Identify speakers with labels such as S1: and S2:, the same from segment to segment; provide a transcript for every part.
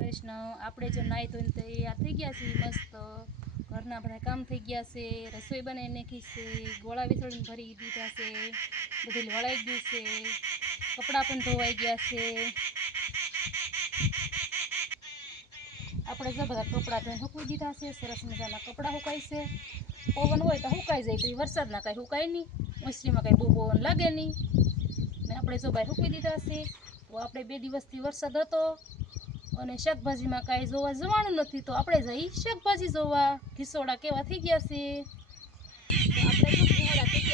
S1: કૃષ્ણ, આપણે જો નાહી ધોઈને તૈયાર થઈ ગયા છીએ મસ્ત. ઘરના બધા કામ થઈ ગયા છે, રસોઈ બનાવી નાખી છે, ગોળા વિસળીને ભરી દીધા છે, બધું વળાઈ ગયું છે, કપડાં પણ ધોવાઈ ગયા છે. આપણે જો બધા કપડાં ધોઈને સૂકવી દીધા છે, સરસ મજાના કપડાં સુકાય છે. પવન હોય તો સુકાઈ જાય તો વરસાદના કાંઈ સુકાય નહીં મછલીમાં કાંઈ બહુ પવન લાગે નહીં. ને આપણે જો ભાઈ સૂકવી દીધા છે, તો આપણે બે દિવસથી વરસાદ હતો અને શાકભાજીમાં કાંઈ જોવા જવાનું નથી, તો આપણે જઈ શાકભાજી જોવા. ઘીસોડા કેવા થઈ ગયા છે?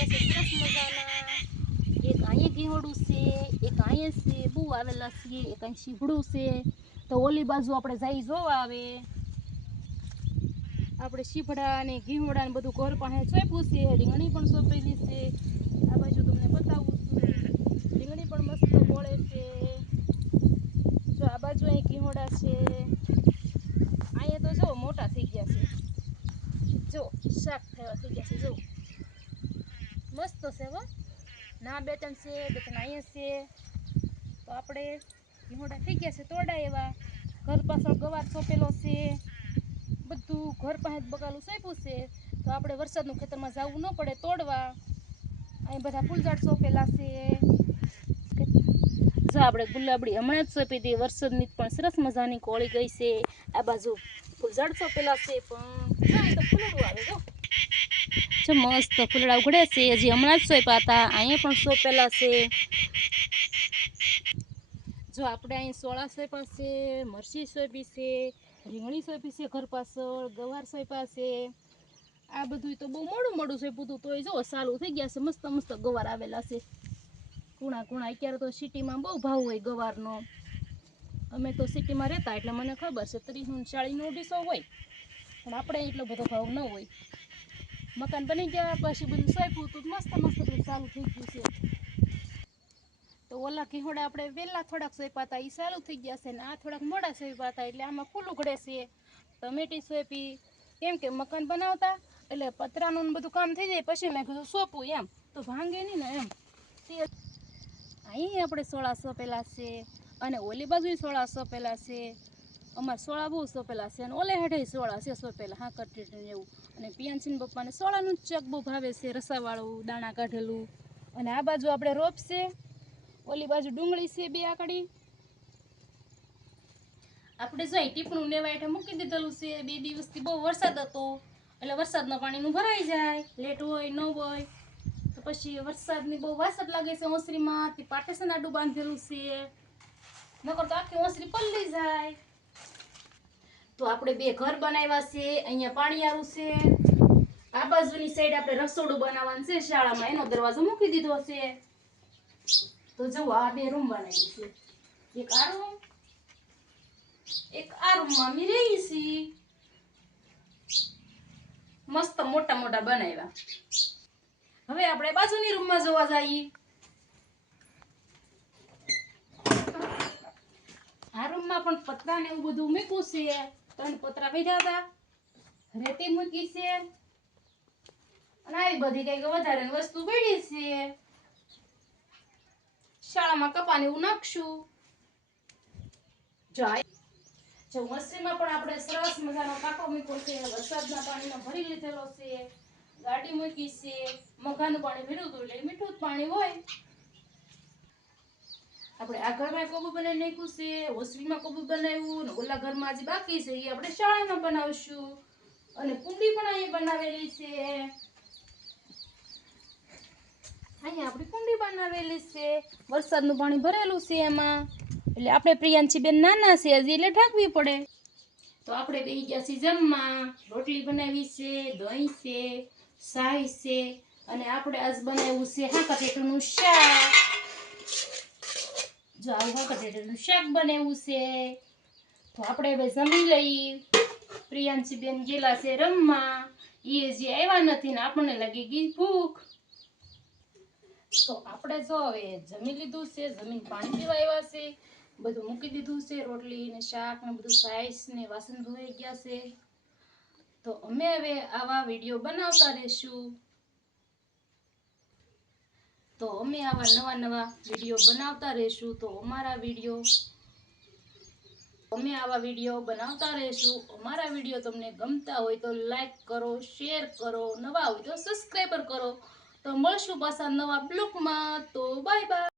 S1: સરસ મજાના. એક અહીંયા ઘીવડું છે, એક અહીંયા છે, બહુ આવેલા છે એક અહીં શીભડું છે. તો ઓલી બાજુ આપણે જઈ જોવા આવે. આપણે શીભડા અને ઘીવડા ને બધું ઘર પાસે ચોપ્યું છે, રીંગણી પણ સોંપેલી છે. આ બાજુ તમને બતાવું છું. રીંગણી પણ મસ્ત બોળે છે. ઘીહોડા છે. અહીંયા તો જો મોટા થઈ ગયા છે. જો શાક થયા થઈ ગયા છે, જો. મસ્ત છે હો. ના, બે ત્રણ છે, બે ત્રણ અહીંયા છે. તો આપણે મોડા થઈ ગયા છે તોડા એવા. ઘર પાછળ ગવાર સોંપેલો છે. બધું ઘર પાસે બગાલું સોંપ્યું છે. તો આપણે વરસાદનું ખેતરમાં જવું ન પડે તોડવા. અહીં બધા ફૂલઝાડ સોંપેલા છે. જો આપણે ગુલાબડી હમણાં જ સોંપી હતી. વરસાદની પણ સરસ મજાની કોળી ગઈ છે. આ બાજુ ફૂલઝાડ સોંપેલા છે પણ ફૂલડું આવે જો. મસ્ત ફૂલડા ઉઘડે છે. હજી હમણાં જ સોંપ્યા હતા. અહીંયા પણ સોંપેલા છે. જો આપણે અહીં સોળા સોંપ્યા છે, મરચી સોંપી છે, રીંગણી સોંપી છે ઘર પાછળ, ગવાર સોંપ્યા છે. આ બધું તો બહુ મોડું મોડું સોંપ્યું હતું. તોય જો સારું થઈ ગયા છે. મસ્ત મસ્ત ગવાર આવેલા છે. કુણા કુણા, અત્યારે તો સિટીમાં બહુ ભાવ હોય ગવારનો. અમે તો સિટીમાં રહેતા એટલે મને ખબર છે ત્રીસ ચાળીસનો અઢીસો હોય. પણ આપણે એટલો બધો ભાવ ન હોય. મકાન બની ગયા, પછી બધું સોંપ્યું હતું મસ્ત મસ્ત બધું ચાલુ થઈ ગયું છે. તો ઓલા ઘીહોડા આપણે વહેલા થોડાક સોંપ્યા હતા એ ચાલુ થઈ ગયા છે ને આ થોડાક મોડા સોંપ્યા હતા, એટલે આમાં ફૂલ ઉઘડે છે. ટમેટી સોંપી, કેમ કે મકાન બનાવતા, એટલે પતરાનું બધું કામ થઈ જાય, પછી મેં કીધું સોંપું એમ. તો ભાંગે નહીં ને એમ. તે અહીં આપણે સોળા સોંપેલા છે અને ઓલી બાજુ સોળા સોંપેલા છે. અમારે સોળા બહુ સોંપેલા છે અને ઓલે હેઠે સોળા છે સોંપેલા હા કટરીને એવું. અને પિયાનસિંહ પપ્પાને સોળાનું ચક બહુ ભાવે છે, રસાવાળું, દાણા કાઢેલું. અને આ બાજુ આપણે રોપ છે. ઓલી બાજુ ડુંગળી છે બે આકડી. આપણે જોઈ ટીપણું લેવા એટલે મૂકી દીધેલું છે. બે દિવસથી બહુ વરસાદ હતો. એટલે વરસાદના પાણીનું ભરાઈ જાય. લેટ હોય, ન હોય. પછી વરસાદની બહુ વાસટ લાગે છે ઓસરીમાં, તે પાટેશન આડું બાંધેલું છે. નકર તો આખી ઓસરી પલ્લી જાય. તો આપણે બે ઘર બનાવ્યા છે, અહીંયા પાણીયારું છે. આ બાજુની સાઈડ આપણે રસોડું બનાવવાનું છે, શાળામાં એનો દરવાજો મૂકી દીધો છે. તો જુઓ, આ બે રૂમ બનાવી છે. એક આ રૂમ એક આ રૂમમાં અમે રહી છીએ. મસ્ત મોટા મોટા બનાવ્યા. હવે આપણે બાજુની રૂમમાં જોવા જઈએ. આ રૂમમાં પણ પતરા ને એવું બધું મૂક્યું છે. ત્રણ પતરા બેઠા હતા. રેતી મૂકી છે. અને આવી બધી કંઈક વધારે વસ્તુ પડી છે. શાળામાં કપાને એવું નાખશું. જો આ- જો મસ્તીમાં પણ આપણે સરસ મજાનો કાકો મૂક્યો છે. વરસાદના પાણીમાં ભરી લીધેલો છે. ગાડી મૂકી છે, મઘાનું પાણી ભર્યું હતું એટલે મીઠું પાણી હોય. આપણે આ ઘરમાં કોબુ બનાવી નાખ્યું છે હોસ્ટેલમાં કોબુ બનાવ્યું ઓલા ઘરમાં આજે બાકી છે એ આપણે શાળામાં બનાવશું. અને કુંડી પણ અહીંયા બનાવેલી છે. અહીંયા આપણી કુંડી બનાવેલી છે. વરસાદનું પાણી ભરેલું છે એમાં. એટલે આપણે પ્રિયાંશી બેન નાના છે હજી, એટલે ઢાંકવી પડે. તો આપણે બે ગયા છીએ જમવા. રોટલી બનાવી છે, દહીં છે સાઈ છે અને આપણે આજ બનાવ્યું છે હા ટેટુનું શાક. જો આવું હા ટેટુનું શાક બનાવ્યું છે. તો આપણે હવે જમી લઈ પ્રિયાંશીબેન ગયેલા છે રમવા. એ જે આવ્યા નથી ને આપણને લાગી ગઈ ભૂખ. તો આપણે જો હવે જમી લીધું છે, જમીન પાણી પીવા આવ્યા છે. બધું મૂકી દીધું છે, રોટલી ને શાક ને બધું સાઈસ ને વાસણ ધોઈ ગયા છે. તો અમે હવે આવા વીડિયો બનાવતા રહેશું. તો અમે આવા નવા નવા વીડિયો બનાવતા રહેશું. તો અમારા વીડિયો, અમે આવા વીડિયો બનાવતા રહીશું. અમારા વીડિયો તમને ગમતા હોય તો લાઈક કરો, શેર કરો, નવા હોય તો સબસ્ક્રાઈબર કરો. તો મળશું પાછા નવા બ્લોગમાં તો બાય બાય.